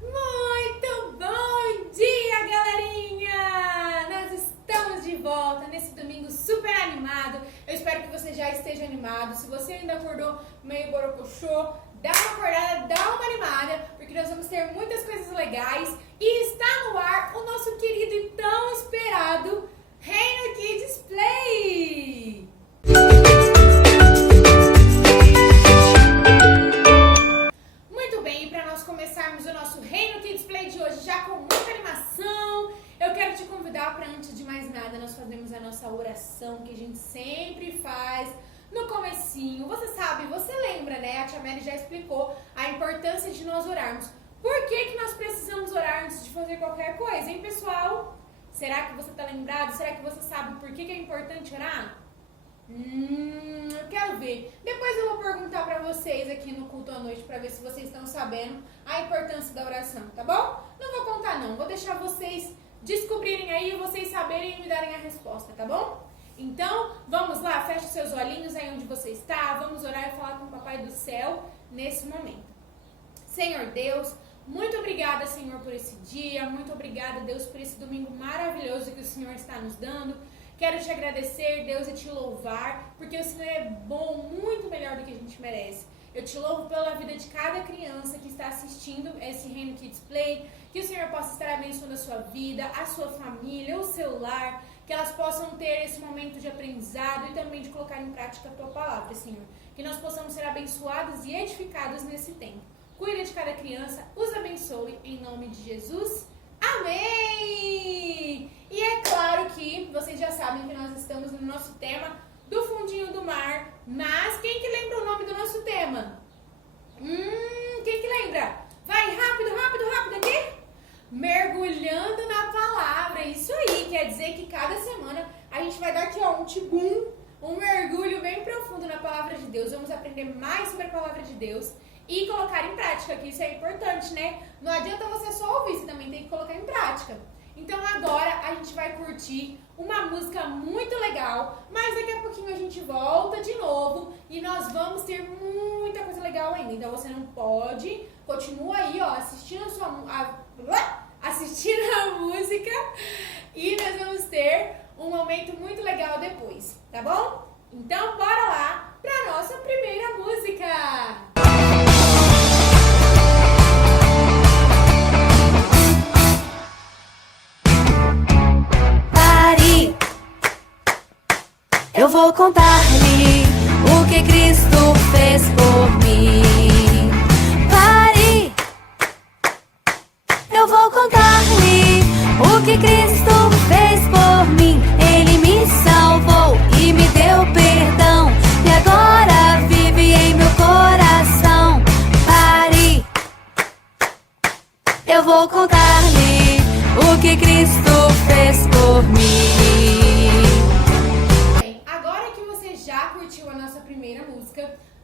Muito bom dia, galerinha! Nós estamos de volta nesse domingo super animado. Eu espero que você já esteja animado. Se você ainda acordou meio borocochô, dá uma acordada, dá uma animada, porque nós vamos ter muitas coisas legais. E está no ar o nosso querido e tão esperado Reino Kids Play! Muito bem, e para nós começarmos o nosso Reino Kids Play de hoje já com muita animação, eu quero te convidar para, antes de mais nada, nós fazemos a nossa oração que a gente sempre faz no comecinho. Você sabe, você lembra, né? A Tia Mary já explicou a importância de nós orarmos. Por que nós precisamos orar antes de fazer qualquer coisa, hein, pessoal? Será que você está lembrado? Será que você sabe por que é importante orar? Eu quero ver. Depois eu vou perguntar para vocês aqui no culto à noite para ver se vocês estão sabendo a importância da oração, tá bom? Não vou contar não, vou deixar vocês descobrirem aí, vocês saberem e me darem a resposta, tá bom? Então, vamos lá, feche seus olhinhos aí onde você está, vamos orar e falar com o Papai do Céu nesse momento. Senhor Deus, muito obrigada, Senhor, por esse dia, muito obrigada, Deus, por esse domingo maravilhoso que o Senhor está nos dando. Quero te agradecer, Deus, e te louvar, porque o Senhor é bom, muito melhor do que a gente merece. Eu te louvo pela vida de cada criança que está assistindo esse Reino Kids Play, que o Senhor possa estar abençoando a sua vida, a sua família, o seu lar, que elas possam ter esse momento de aprendizado e também de colocar em prática a tua palavra, Senhor. Que nós possamos ser abençoados e edificados nesse tempo. Cuida de cada criança, os abençoe, em nome de Jesus. Amém! E é claro que vocês já sabem que nós estamos no nosso tema do fundinho do mar, mas quem que lembra o nome do nosso tema? Quem que lembra? Vai, rápido, rápido, rápido aqui! Mergulhando na palavra, isso aí, quer dizer que cada semana a gente vai dar aqui ó, um tibum, um mergulho bem profundo na palavra de Deus. Vamos aprender mais sobre a palavra de Deus e colocar em prática, que isso é importante, né? Não adianta você só ouvir, você também tem que colocar em prática. Então agora a gente vai curtir uma música muito legal, mas daqui a pouquinho a gente volta de novo e nós vamos ter muita coisa legal ainda. Então você não pode, continua aí ó, assistindo a música e nós vamos ter um momento muito legal depois, tá bom? Então bora lá para nossa primeira música! Eu vou contar-lhe o que Cristo fez por mim. Pare! Eu vou contar-lhe o que Cristo fez por mim. Ele me salvou e me deu perdão, e agora vive em meu coração. Pare! Eu vou contar-lhe o que Cristo fez por mim.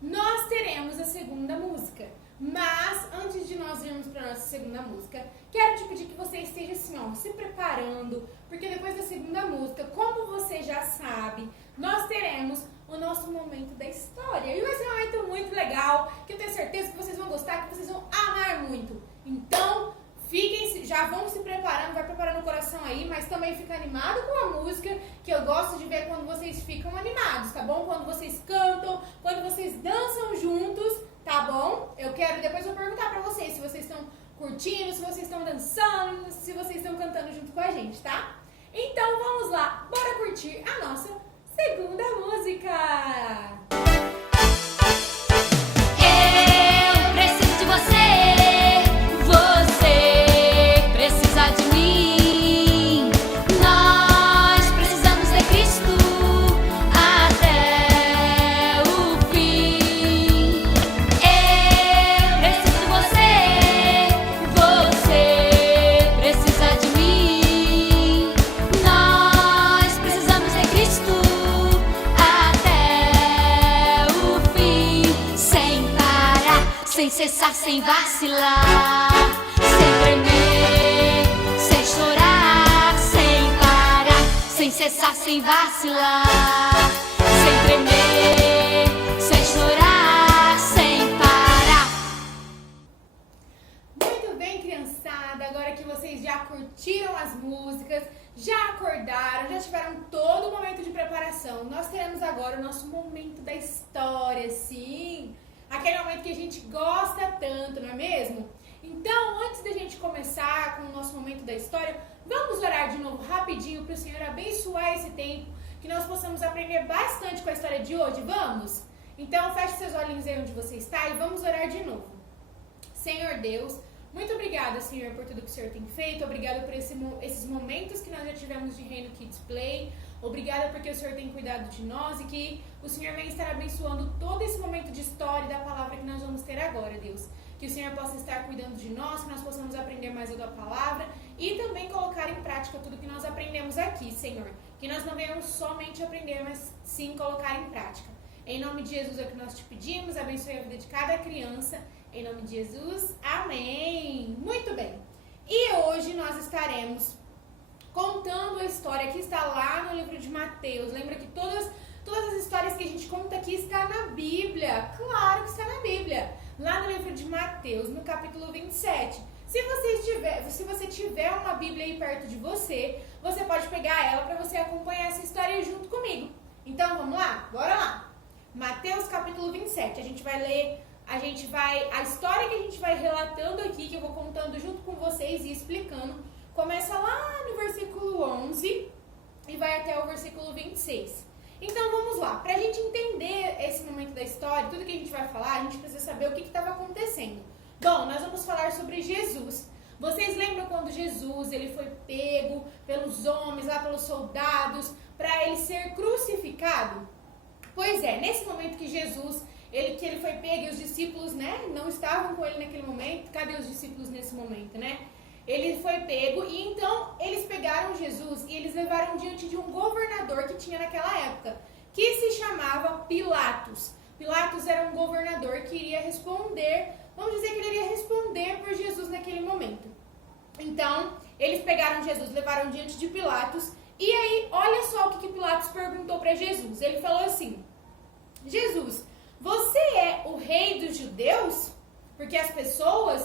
Nós teremos a segunda música, mas antes de nós irmos para a nossa segunda música, quero te pedir que você esteja assim, ó, se preparando, porque depois da segunda música, como você já sabe, nós teremos o nosso momento da história, e vai ser um momento muito legal, que eu tenho certeza que vocês vão gostar, que vocês vão amar muito. Então, já vão se preparando, vai preparando o coração aí, mas também fica animado com a música, que eu gosto de ver quando vocês ficam animados, tá bom? Quando vocês cantam, quando vocês dançam juntos, tá bom? Depois eu vou perguntar pra vocês se vocês estão curtindo, se vocês estão dançando, se vocês estão cantando junto com a gente, tá? Então vamos lá, bora curtir a nossa segunda música! Eu preciso de você. Sem cessar, sem vacilar, sem tremer, sem chorar, sem parar. Sem cessar, sem vacilar, sem tremer, sem chorar, sem parar. Muito bem, criançada? Agora que vocês já curtiram as músicas, já acordaram, já tiveram todo o momento de preparação, nós teremos agora o nosso momento da história, sim! Aquele momento que a gente gosta tanto, não é mesmo? Então, antes da gente começar com o nosso momento da história, vamos orar de novo rapidinho para o Senhor abençoar esse tempo, que nós possamos aprender bastante com a história de hoje, vamos? Então, feche seus olhinhos aí onde você está e vamos orar de novo. Senhor Deus, muito obrigada, Senhor, por tudo que o Senhor tem feito. Obrigada por esses momentos que nós já tivemos de Reino Kids Play. Obrigada porque o Senhor tem cuidado de nós e que o Senhor vem estar abençoando todo esse momento de história e da palavra que nós vamos ter agora, Deus. Que o Senhor possa estar cuidando de nós, que nós possamos aprender mais da Tua palavra e também colocar em prática tudo que nós aprendemos aqui, Senhor. Que nós não venhamos somente aprender, mas sim colocar em prática. Em nome de Jesus é o que nós te pedimos, abençoe a vida de cada criança. Em nome de Jesus, amém! Muito bem! E hoje nós estaremos contando a história que está lá no livro de Mateus. Lembra que todas as histórias que a gente conta aqui estão na Bíblia. Claro que está na Bíblia. Lá no livro de Mateus, no capítulo 27. Se você tiver uma Bíblia aí perto de você, você pode pegar ela para você acompanhar essa história junto comigo. Então, vamos lá? Bora lá! Mateus, capítulo 27. A gente vai ler... A história que a gente vai relatando aqui, que eu vou contando junto com vocês e explicando, começa lá no versículo 11 e vai até o versículo 26. Então vamos lá, para a gente entender esse momento da história, tudo que a gente vai falar, a gente precisa saber o que estava acontecendo. Bom, nós vamos falar sobre Jesus. Vocês lembram quando Jesus ele foi pego pelos homens, lá pelos soldados, para ele ser crucificado? Pois é, nesse momento que Jesus... que ele foi pego e os discípulos, né, não estavam com ele naquele momento. Cadê os discípulos nesse momento, né? Ele foi pego e então eles pegaram Jesus e eles levaram diante de um governador que tinha naquela época, que se chamava Pilatos. Pilatos era um governador que iria responder, vamos dizer que ele iria responder por Jesus naquele momento. Então, eles pegaram Jesus, levaram diante de Pilatos e aí, olha só o que Pilatos perguntou para Jesus. Ele falou assim: Jesus, você é o rei dos judeus? Porque as pessoas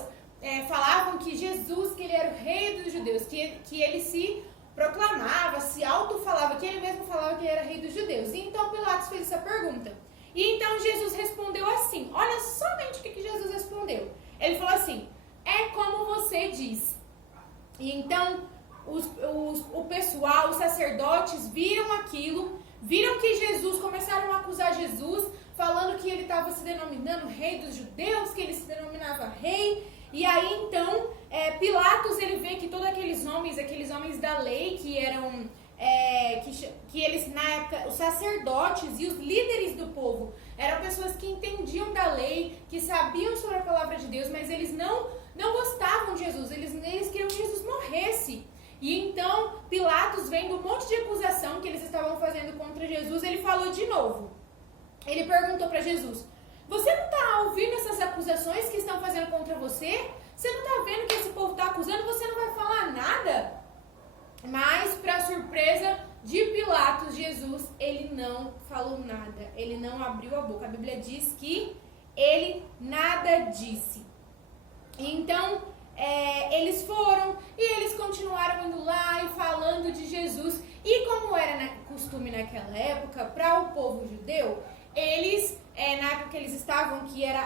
falavam que Jesus, que ele era o rei dos judeus, que ele se proclamava, se auto-falava, que ele mesmo falava que ele era rei dos judeus. E então Pilatos fez essa pergunta. E então Jesus respondeu assim, olha somente o que Jesus respondeu. Ele falou assim, é como você diz. E então o pessoal, os sacerdotes viram aquilo, viram que Jesus, começaram a acusar Jesus, falando que ele estava se denominando rei dos judeus, que ele se denominava rei. E aí, então, Pilatos, ele vê que todos aqueles homens da lei, que eram, que eles, na época, os sacerdotes e os líderes do povo, eram pessoas que entendiam da lei, que sabiam sobre a palavra de Deus, mas eles não gostavam de Jesus, eles queriam que Jesus morresse. E então, Pilatos, vendo um monte de acusação que eles estavam fazendo contra Jesus, ele falou de novo. Ele perguntou para Jesus, você não está ouvindo essas acusações que estão fazendo contra você? Você não está vendo que esse povo está acusando? Você não vai falar nada? Mas, para surpresa de Pilatos, Jesus, ele não falou nada. Ele não abriu a boca. A Bíblia diz que ele nada disse. Então, eles foram e eles continuaram indo lá e falando de Jesus. E como era costume naquela época, para o povo judeu, eles, na época que eles estavam, que era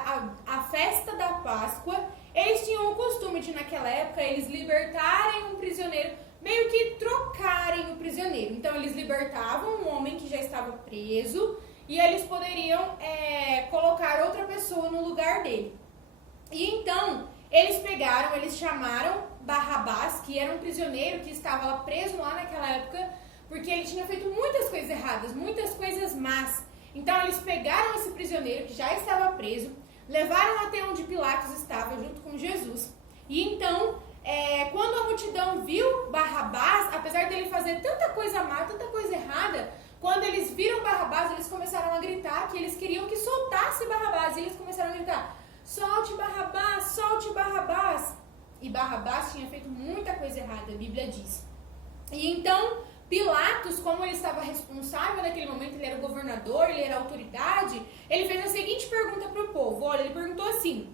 a festa da Páscoa, eles tinham o costume de, naquela época, eles libertarem um prisioneiro, meio que trocarem o prisioneiro. Então, eles libertavam um homem que já estava preso e eles poderiam colocar outra pessoa no lugar dele. E então, eles chamaram Barrabás, que era um prisioneiro que estava lá preso lá naquela época, porque ele tinha feito muitas coisas erradas, muitas coisas más. Então, eles pegaram esse prisioneiro que já estava preso, levaram até onde Pilatos estava, junto com Jesus. E então, quando a multidão viu Barrabás, apesar dele fazer tanta coisa má, tanta coisa errada, quando eles viram Barrabás, eles começaram a gritar que eles queriam que soltasse Barrabás. E eles começaram a gritar, solte Barrabás, solte Barrabás. E Barrabás tinha feito muita coisa errada, a Bíblia diz. E então, Pilatos, como ele estava responsável naquele momento, ele era o governador, ele era a autoridade, ele fez a seguinte pergunta para o povo. Olha, ele perguntou assim,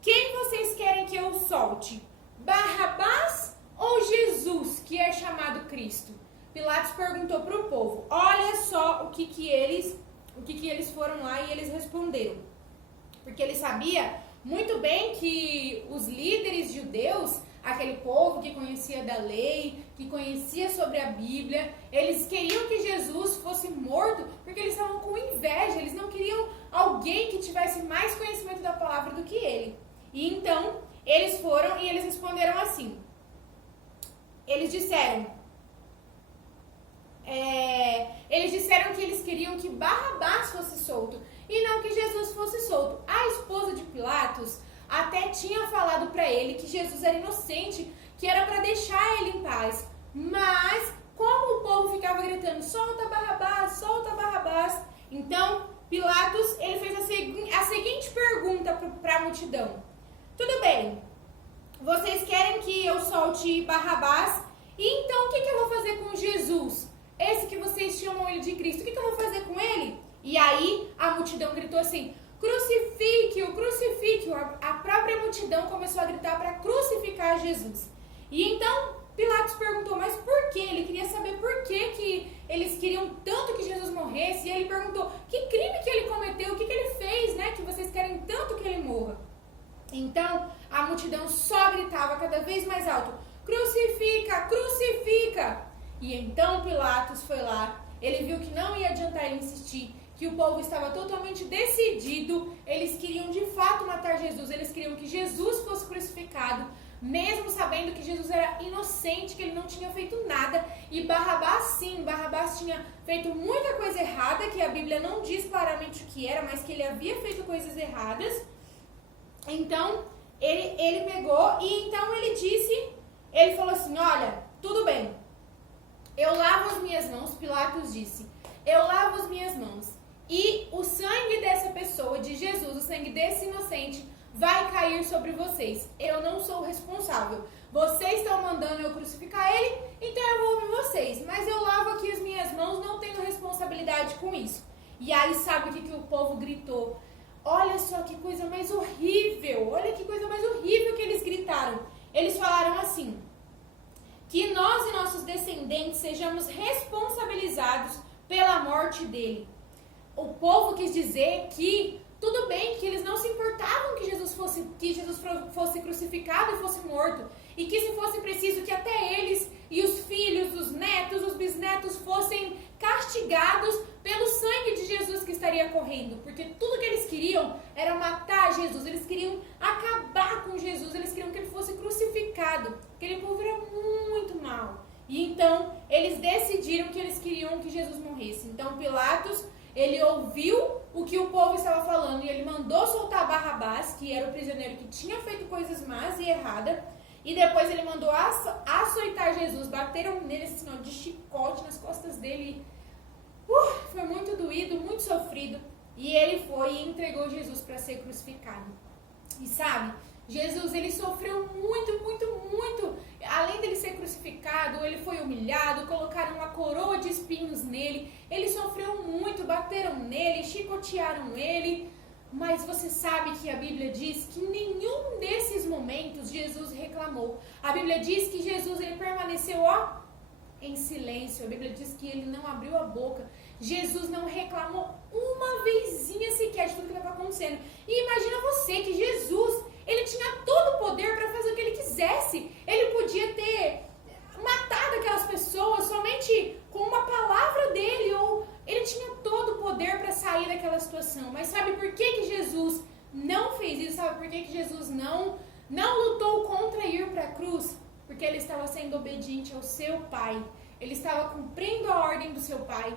quem vocês querem que eu solte? Barrabás ou Jesus, que é chamado Cristo? Pilatos perguntou para o povo. Olha só o que eles foram lá e eles responderam. Porque ele sabia muito bem que os líderes judeus, aquele povo que conhecia da lei, que conhecia sobre a Bíblia, eles queriam que Jesus fosse morto porque eles estavam com inveja, eles não queriam alguém que tivesse mais conhecimento da palavra do que ele. E então, eles foram e eles responderam assim. Eles disseram que eles queriam que Barrabás fosse solto e não que Jesus fosse solto. A esposa de Pilatos até tinha falado para ele que Jesus era inocente, que era para deixar ele em paz. Mas, como o povo ficava gritando, solta Barrabás, então Pilatos ele fez a seguinte pergunta para a multidão. Tudo bem, vocês querem que eu solte Barrabás? E então o que eu vou fazer com Jesus? Esse que vocês chamam ele de Cristo, o que eu vou fazer com ele? E aí a multidão gritou assim, crucifique-o, crucifique-o. A própria multidão começou a gritar para crucificar Jesus. E então Pilatos perguntou, mas por quê? Ele queria saber por que eles queriam tanto que Jesus morresse. E ele perguntou, que crime que ele cometeu, o que ele fez, né? Que vocês querem tanto que ele morra. Então a multidão só gritava cada vez mais alto, crucifica, crucifica. E então Pilatos foi lá, ele viu que não ia adiantar ele insistir, que o povo estava totalmente decidido, eles queriam de fato matar Jesus, eles queriam que Jesus fosse crucificado, mesmo sabendo que Jesus era inocente, que ele não tinha feito nada, e Barrabás sim, Barrabás tinha feito muita coisa errada, que a Bíblia não diz claramente o que era, mas que ele havia feito coisas erradas. Então, ele pegou e então ele falou assim, olha, tudo bem, eu lavo as minhas mãos, Pilatos disse, eu lavo as minhas mãos e o sangue dessa pessoa, de Jesus, o sangue desse inocente, vai cair sobre vocês. Eu não sou o responsável. Vocês estão mandando eu crucificar ele, então eu vou ouvir vocês. Mas eu lavo aqui as minhas mãos, não tenho responsabilidade com isso. E aí sabe o que o povo gritou? Olha só que coisa mais horrível, olha que coisa mais horrível que eles gritaram. Eles falaram assim, que nós e nossos descendentes sejamos responsabilizados pela morte dele. O povo quis dizer que tudo bem, que eles não se importavam que Jesus fosse crucificado e fosse morto, e que se fosse preciso que até eles e os filhos, os netos, os bisnetos fossem castigados pelo sangue de Jesus que estaria correndo, porque tudo que eles queriam era matar Jesus, eles queriam acabar com Jesus, eles queriam que ele fosse crucificado. Aquele povo era muito mau. E então eles decidiram que eles queriam que Jesus morresse. Então Pilatos, ele ouviu o que o povo estava falando e ele mandou soltar Barrabás, que era o prisioneiro que tinha feito coisas más e erradas, e depois ele mandou açoitar Jesus, bateram nele assim, ó, de chicote nas costas dele. Foi muito doído, muito sofrido, e ele foi e entregou Jesus para ser crucificado. E sabe, Jesus, ele sofreu muito, muito, muito. Além dele ser crucificado, ele foi humilhado, colocaram uma coroa de espinhos nele. Ele sofreu muito, bateram nele, chicotearam ele. Mas você sabe que a Bíblia diz que em nenhum desses momentos Jesus reclamou. A Bíblia diz que Jesus ele permaneceu, em silêncio. A Bíblia diz que ele não abriu a boca. Jesus não reclamou uma vezinha sequer de tudo que estava acontecendo. E imagina você que Jesus, ele tinha todo o poder para fazer o que ele quisesse. Ele podia ter matado aquelas pessoas somente com uma palavra dele, ou ele tinha todo o poder para sair daquela situação. Mas sabe por que Jesus não fez isso? Sabe por que Jesus não lutou contra ir para a cruz? Porque ele estava sendo obediente ao seu pai. Ele estava cumprindo a ordem do seu pai.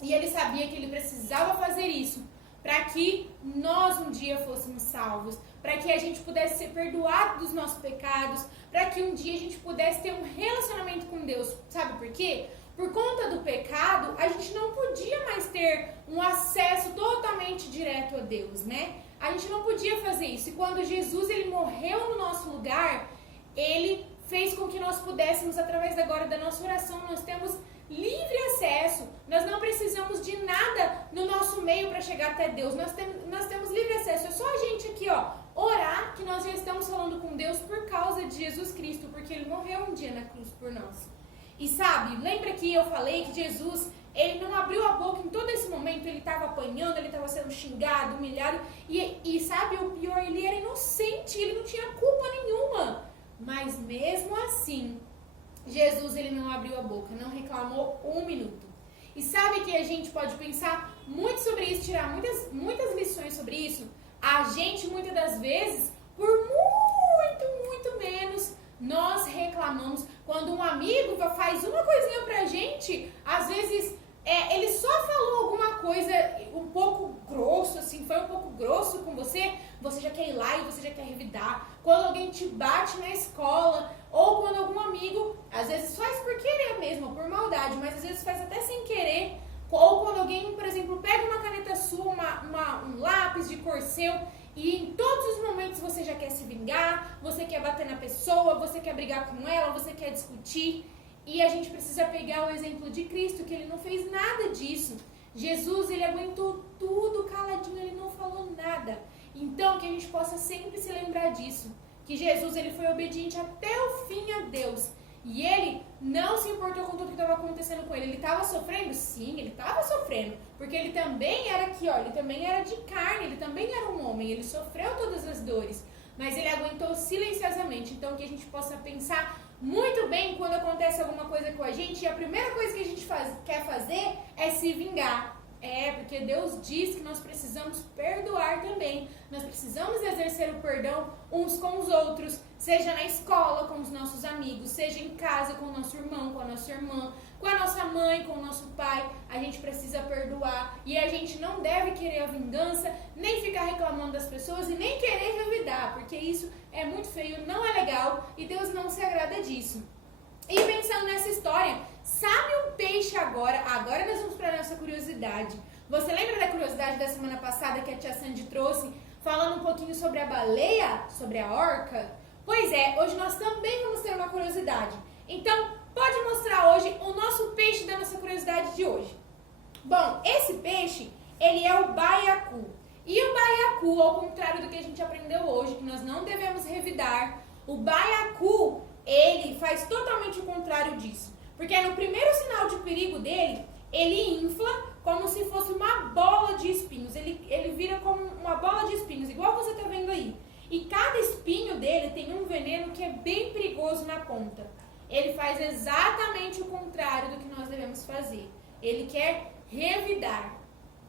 E ele sabia que ele precisava fazer isso para que nós um dia fôssemos salvos, para que a gente pudesse ser perdoado dos nossos pecados, para que um dia a gente pudesse ter um relacionamento com Deus. Sabe por quê? Por conta do pecado, a gente não podia mais ter um acesso totalmente direto a Deus, né? A gente não podia fazer isso. E quando Jesus ele morreu no nosso lugar, ele fez com que nós pudéssemos, através agora da nossa oração, nós temos livre acesso. Nós não precisamos de nada no nosso meio para chegar até Deus. Nós temos livre acesso. É só a gente aqui, orar, que nós já estamos falando com Deus por causa de Jesus Cristo. morreu um dia na cruz por nós. E sabe, lembra que eu falei que Jesus, ele não abriu a boca em todo esse momento, ele estava apanhando, ele estava sendo xingado, humilhado, e sabe, o pior, ele era inocente, ele não tinha culpa nenhuma. Mas mesmo assim, Jesus, ele não abriu a boca, não reclamou um minuto. E sabe que a gente pode pensar muito sobre isso, tirar muitas lições sobre isso? A gente, muitas das vezes, por muito menos, nós reclamamos. Quando um amigo faz uma coisinha pra gente, às vezes ele só falou alguma coisa um pouco grosso, assim, foi um pouco grosso com você já quer ir lá e você já quer revidar. Quando alguém te bate na escola, ou quando algum amigo, às vezes faz por querer mesmo, por maldade, mas às vezes faz até sem querer. Ou quando alguém, por exemplo, pega uma caneta sua, um lápis de cor seu, e em todos os momentos você já quer se vingar, você quer bater na pessoa, você quer brigar com ela, você quer discutir. E a gente precisa pegar o exemplo de Cristo, que ele não fez nada disso. Jesus, ele aguentou tudo caladinho, ele não falou nada. Então, que a gente possa sempre se lembrar disso. Que Jesus, ele foi obediente até o fim a Deus. E ele não se importou com tudo que estava acontecendo com ele. Ele estava sofrendo? Sim, ele estava sofrendo. Porque ele também era aqui, ó, ele também era de carne, ele também era um homem. Ele sofreu todas as dores. Mas ele aguentou silenciosamente. Então, que a gente possa pensar muito bem quando acontece alguma coisa com a gente. E a primeira coisa que a gente quer fazer é se vingar. Porque Deus diz que nós precisamos perdoar também. Nós precisamos exercer o perdão uns com os outros, seja na escola, com os nossos amigos, seja em casa, com o nosso irmão, com a nossa irmã, com a nossa mãe, com o nosso pai. A gente precisa perdoar e a gente não deve querer a vingança, nem ficar reclamando das pessoas e nem querer revidar, porque isso é muito feio, não é legal e Deus não se agrada disso. E pensando nessa história, sabe um peixe agora? Agora nós vamos para a nossa curiosidade. Você lembra da curiosidade da semana passada que a tia Sandy trouxe, falando um pouquinho sobre a baleia, sobre a orca? Pois é, hoje nós também vamos ter uma curiosidade. Então, pode mostrar hoje o nosso peixe da nossa curiosidade de hoje. Bom, esse peixe, ele é o baiacu. E o baiacu, ao contrário do que a gente aprendeu hoje, que nós não devemos revidar, o baiacu, ele faz totalmente o contrário disso. Porque no primeiro sinal de perigo dele, ele infla como se fosse uma bola de espinhos. Ele vira como uma bola de espinhos, igual você está vendo aí. E cada espinho dele tem um veneno que é bem perigoso na ponta. Ele faz exatamente o contrário do que nós devemos fazer. Ele quer revidar.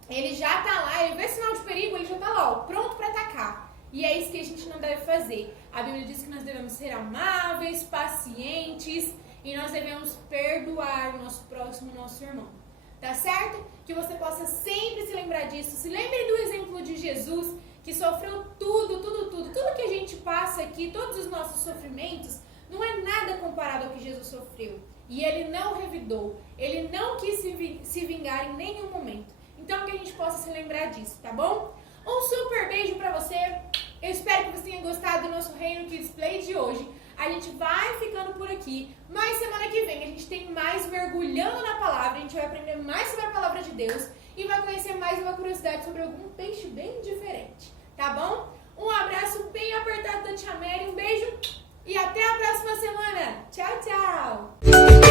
Ele já está lá, ele vê sinal de perigo, ele já está lá, ó, pronto para atacar. E é isso que a gente não deve fazer. A Bíblia diz que nós devemos ser amáveis, pacientes e nós devemos perdoar o nosso próximo, o nosso irmão. Tá certo? Que você possa sempre se lembrar disso. Se lembre do exemplo de Jesus, que sofreu tudo que a gente passa aqui, todos os nossos sofrimentos, não é nada comparado ao que Jesus sofreu. E ele não revidou, ele não quis se vingar em nenhum momento. Então que a gente possa se lembrar disso, tá bom? Um super beijo pra você. Eu espero que você tenha gostado do nosso Reino Kids Play de hoje. A gente vai ficando por aqui, mas semana que vem a gente tem mais mergulhando na palavra. A gente vai aprender mais sobre a palavra de Deus e vai conhecer mais uma curiosidade sobre algum peixe bem diferente, tá bom? Um abraço bem apertado da Tia Mary, um beijo e até a próxima semana. Tchau, tchau!